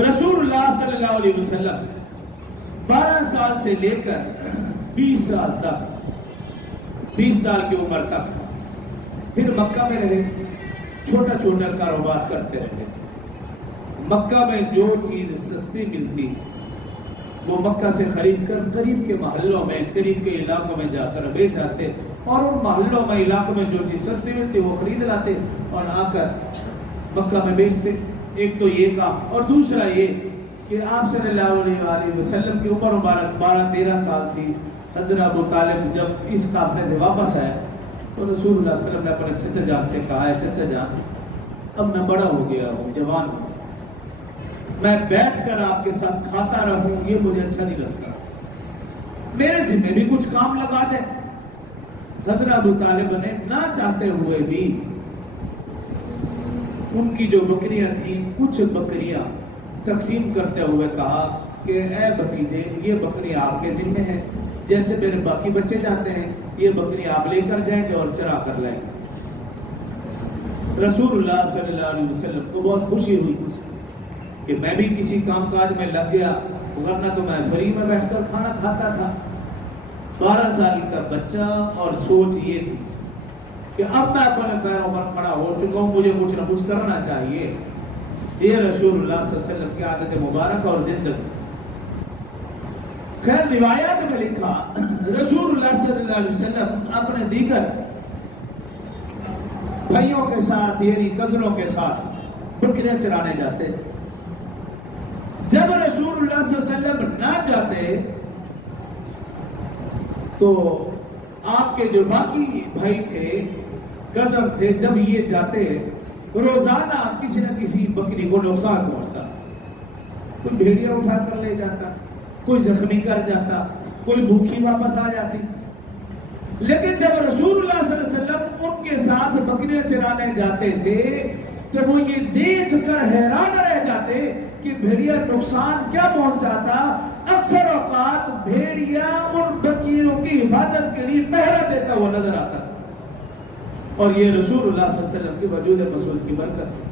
رسول اللہ صلی اللہ علیہ وسلم 12 سال سے لے کر 20 سال تک 20 سال کی عمر تک پھر مکہ میں رہے، چھوٹا چھوٹا کاروبار کرتے رہے۔ مکہ میں جو چیز سستی ملتی وہ مکہ سے خرید کر قریب کے محلوں میں، قریب کے علاقوں میں جا کر بیچ آتے، اور ان محلوں میں، علاقوں میں جو چیز سستی ملتی وہ خرید لاتے اور آ کر مکہ میں بیچتے۔ ایک تو یہ کام، اور دوسرا یہ کہ آپ صلی اللہ علیہ وسلم کی عمر مبارک 12-13 سال تھی۔ حضرت ابو طالب جب اس قافلے سے واپس آیا تو رسول اللہ صلی اللہ علیہ وسلم نے اپنے چچا جان سے کہا ہے، چچا جان اب میں بڑا ہو گیا ہوں، جوان ہوں، میں بیٹھ کر آپ کے ساتھ کھاتا رہوں یہ مجھے اچھا نہیں لگتا، میرے ذمہ بھی کچھ کام لگا دیں۔ حضرت ابو طالب نے نہ چاہتے ہوئے بھی ان کی جو بکریاں تھیں کچھ بکریاں تقسیم کرتے ہوئے کہا کہ اے بھتیجے یہ بکری آپ کے ذمہ ہے، جیسے میرے باقی بچے جاتے ہیں یہ بکری آپ لے کر جائیں گے اور چرا کر لائیں گے۔ رسول اللہ صلی اللہ علیہ وسلم کو بہت خوشی ہوئی کہ میں بھی کسی کام کاج میں لگ گیا، ورنہ تو میں فری میں بیٹھ کر کھانا کھاتا تھا۔ 12 سال کا بچہ، اور سوچ یہ تھی کہ اب میں اپنے پیروں پر کھڑا ہو چکا ہوں، مجھے کچھ نہ کچھ کرنا چاہیے۔ یہ رسول اللہ صلی اللہ علیہ وسلم کی عادت مبارک اور زندگی۔ خیر روایات میں لکھا رسول اللہ صلی اللہ علیہ وسلم اپنے دیگر بھائیوں کے ساتھ یعنی کزنوں کے ساتھ بکریاں چرانے جاتے۔ جب رسول اللہ صلی اللہ علیہ وسلم نہ جاتے تو آپ کے جو باقی بھائی تھے، کزن تھے، جب یہ جاتے روزانہ کسی نہ کسی بکری کو نقصان پہنچتا، کوئی بھیڑیا اٹھا کر لے جاتا، کوئی زخمی کر جاتا، کوئی بھوکی واپس آ جاتی۔ لیکن جب رسول اللہ صلی اللہ علیہ وسلم ان کے ساتھ بکریاں چرانے جاتے تھے تو وہ یہ دیکھ کر حیران رہ جاتے کہ بھیڑیا نقصان کیا پہنچاتا۔ اکثر اوقات بھیڑیا ان بکریوں کی حفاظت کے لیے پہرا دیتا ہوا نظر آتا، اور یہ رسول اللہ صلی اللہ علیہ وسلم کی وجود مسعود کی برکت تھی۔